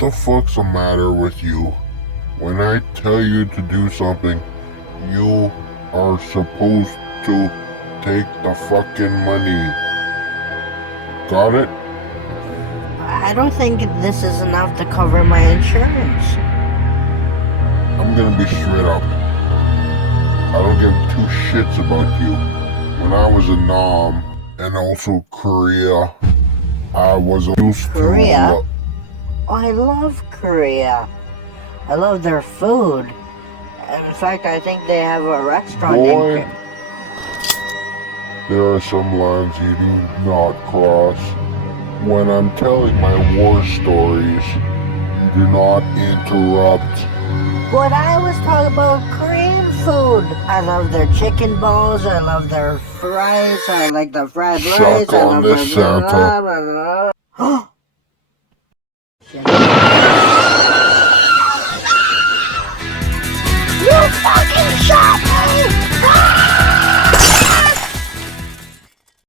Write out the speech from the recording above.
the fuck's the matter with you? When I tell you to do something, you are supposed to take the fucking money. Got it? I don't think this is enough to cover my insurance. I'm gonna be straight up. I don't give two shits about you. When I was in Nam and also Korea, I was used Korea? to... Oh, I love Korea. I love their food. And in fact, I think they have a restaurant Boy, in... there are some lines you do not cross. When I'm telling my war stories, you do not interrupt. But I was talking about Korean food. I love their chicken balls. I love their fries. I like the fried rice. Suck on this, Santa. You fucking shut